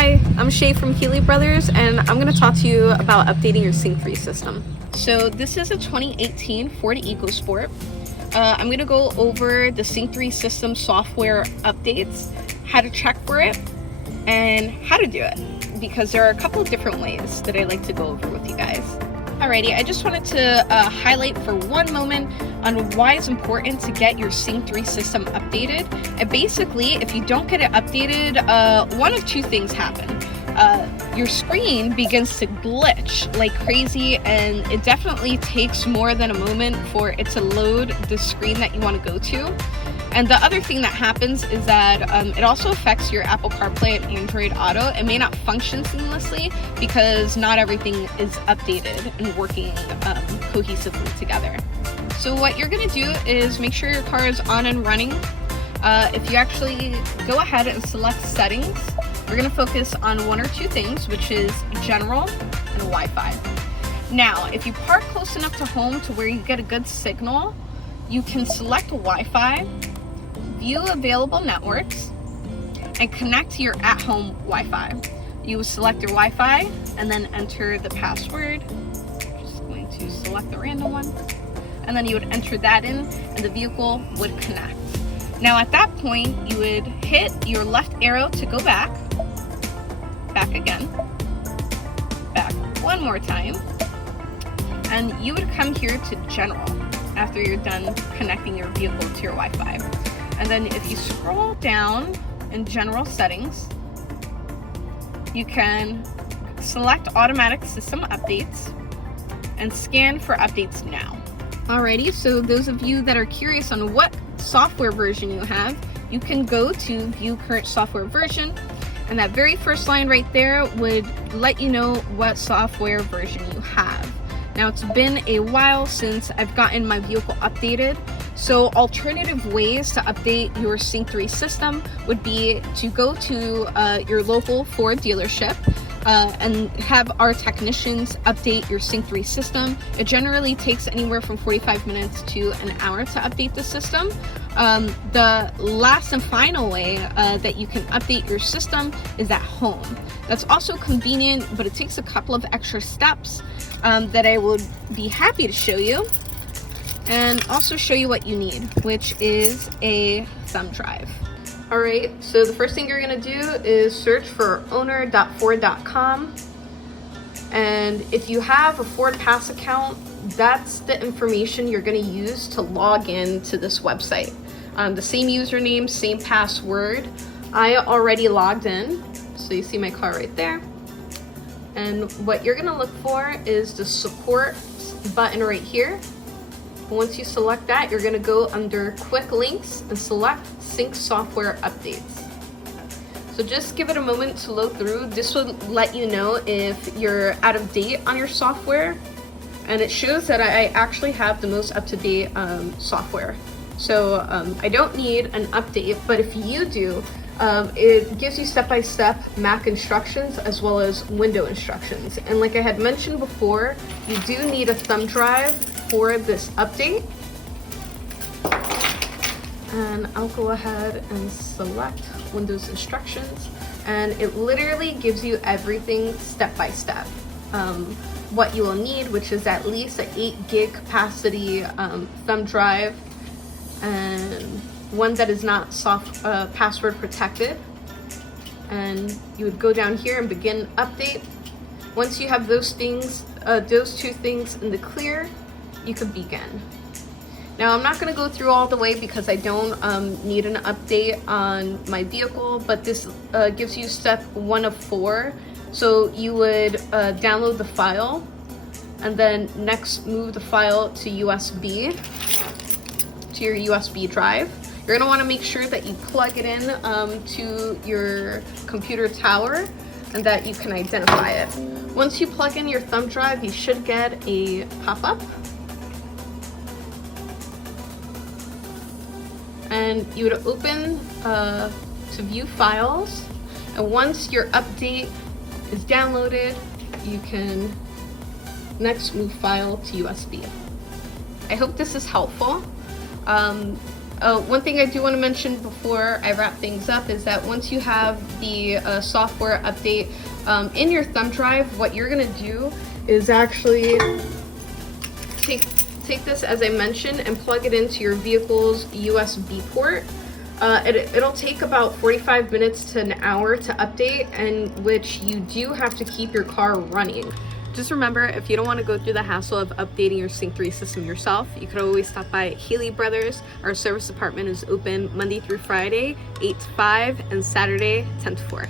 Hi, I'm Shay from Healey Brothers, and I'm going to talk to you about updating your Sync 3 system. So this is a 2018 Ford EcoSport. I'm going to go over the Sync 3 system software updates, how to check for it, and how to do it, because there are a couple of different ways that I like to go over with you guys. Alrighty, I just wanted to highlight for one moment on why it's important to get your Sync 3 system updated. And basically, if you don't get it updated, one of two things happen. Your screen begins to glitch like crazy, and it definitely takes more than a moment for it to load the screen that you want to go to. And the other thing that happens is that it also affects your Apple CarPlay and Android Auto. It may not function seamlessly because not everything is updated and working cohesively together. So what you're going to do is make sure your car is on and running. If you actually go ahead and select settings, we're going to focus on one or two things, which is general and Wi-Fi. Now, if you park close enough to home to where you get a good signal, you can select Wi-Fi, view available networks, and connect to your at-home Wi-Fi. You will select your Wi-Fi and then enter the password. I'm just going to select the random one. And then you would enter that in and the vehicle would connect. Now at that point, you would hit your left arrow to go back again, back one more time, and you would come here to general after you're done connecting your vehicle to your Wi-Fi. And then if you scroll down in general settings, you can select automatic system updates and scan for updates now. Alrighty, so those of you that are curious on what software version you have, you can go to view current software version, and that very first line right there would let you know what software version you have. Now it's been a while since I've gotten my vehicle updated, so alternative ways to update your Sync 3 system would be to go to your local Ford dealership and have our technicians update your Sync 3 system. It generally takes anywhere from 45 minutes to an hour to update the system. The last and final way that you can update your system is at home. That's also convenient, but it takes a couple of extra steps that I would be happy to show you, and also show you what you need, which is a thumb drive. Alright, so the first thing you're going to do is search for owner.ford.com, and if you have a Ford Pass account, that's the information you're going to use to log in to this website. The same username, same password. I already logged in, so you see my car right there. And what you're going to look for is the support button right here. Once you select that, you're going to go under quick links and select sync software updates. So just give it a moment to load through. This will let you know if you're out of date on your software, and it shows that I actually have the most up-to-date software. So I don't need an update, but if you do, it gives you step-by-step Mac instructions as well as window instructions. And like I had mentioned before, you do need a thumb drive for this update. And I'll go ahead and select Windows instructions, and it literally gives you everything step-by-step. What you will need, which is at least an 8 gig capacity thumb drive, and one that is not password protected. And you would go down here and begin update. Once you have those things, those two things in the clear, you can begin. Now I'm not going to go through all the way because I don't need an update on my vehicle, but this gives you step 1 of 4. So you would download the file, and then next move the file to USB, to your USB drive. You're going to want to make sure that you plug it in to your computer tower and that you can identify it. Once you plug in your thumb drive, you should get a pop-up. And you would open to view files, and once your update is downloaded, you can next move file to USB. I hope this is helpful. One thing I do want to mention before I wrap things up is that once you have the software update in your thumb drive, what you're going to do is actually take this, as I mentioned, and plug it into your vehicle's USB port. It'll take about 45 minutes to an hour to update, in which you do have to keep your car running. Just remember, if you don't want to go through the hassle of updating your Sync 3 system yourself, you could always stop by Healey Brothers. Our service department is open Monday through Friday, 8 to 5, and Saturday, 10 to 4.